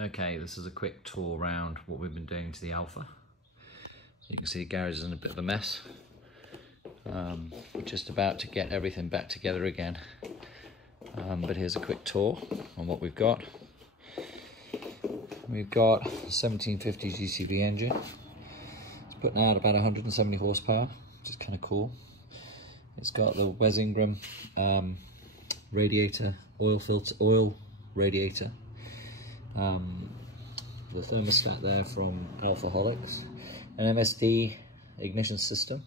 Okay, this is a quick tour around what we've been doing to the Alfa. You can see the garage is in a bit of a mess. We're just about to get everything back together again. But here's a quick tour on what we've got. We've got a 1750 GCV engine. It's putting out about 170 horsepower, which is kind of cool. It's got the Wes Ingram radiator, oil radiator. The thermostat there from Alfa, an MSD ignition system,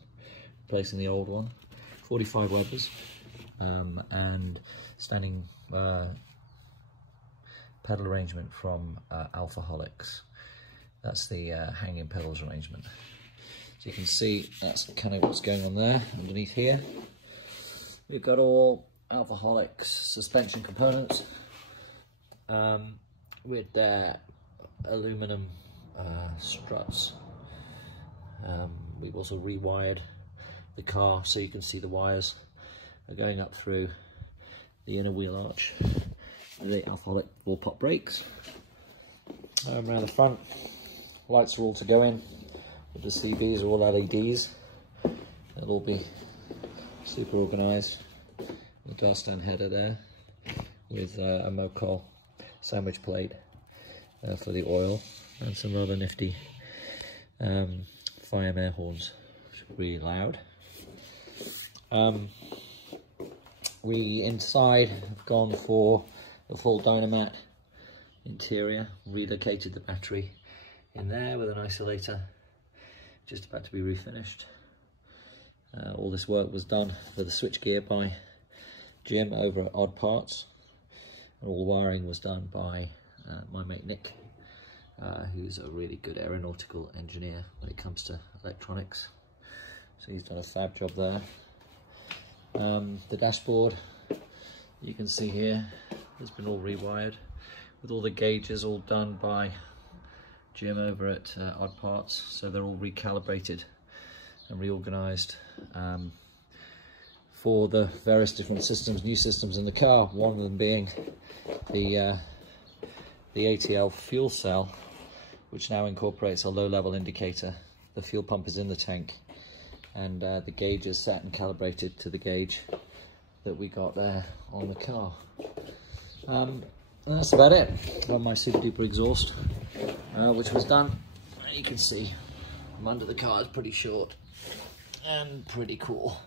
replacing the old one, 45 Webers, and standing pedal arrangement from Alfa. That's the hanging pedals arrangement. So you can see that's kind of what's going on there. Underneath here, we've got all Alfa suspension components with their aluminum struts. We've also rewired the car so you can see the wires are going up through the inner wheel arch. The Alfa ball pop brakes. Around the front, lights are all to go in. With the CBs are all LEDs. They'll all be super organised. The glass down header there with a Mocol sandwich plate for the oil, and some rather nifty fire air horns, which are really loud. We inside have gone for the full Dynamat interior, relocated the battery in there with an isolator, just about to be refinished. All this work was done with the switchgear by Jim over at Odd Parts, and all the wiring was done by my mate Nick, who's a really good aeronautical engineer when it comes to electronics. So he's done a fab job there. The dashboard, you can see here, has been all rewired with all the gauges all done by Jim over at Odd Parts, so they're all recalibrated and reorganized for the various different systems, new systems in the car. One of them being the ATL fuel cell, which now incorporates a low-level indicator. The fuel pump is in the tank, and the gauge is set and calibrated to the gauge that we got there on the car. And that's about it. Run my super duper exhaust, which was done. You can see from under the car is pretty short and pretty cool.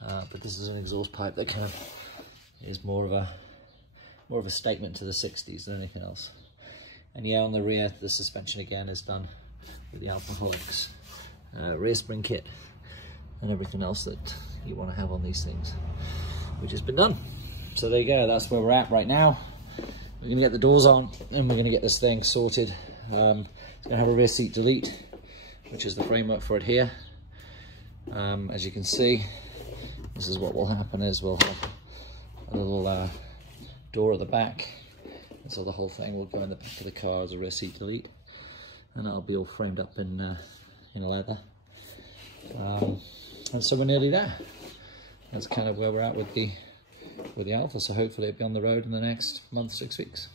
But this is an exhaust pipe that kind of is more of a statement to the 60s than anything else. And yeah, on the rear, the suspension again is done with the Alfa rear spring kit and everything else that you want to have on these things, which has been done. So there you go, that's where we're at right now. We're gonna get the doors on and we're gonna get this thing sorted. It's gonna have a rear seat delete, which is the framework for it here. As you can see, this is what will happen is we'll have a little door at the back, and so the whole thing will go in the back of the car as a rear seat delete, and that'll be all framed up in leather. And so we're nearly there. That's kind of where we're at with the Alfa. So hopefully it'll be on the road in the next month, 6 weeks.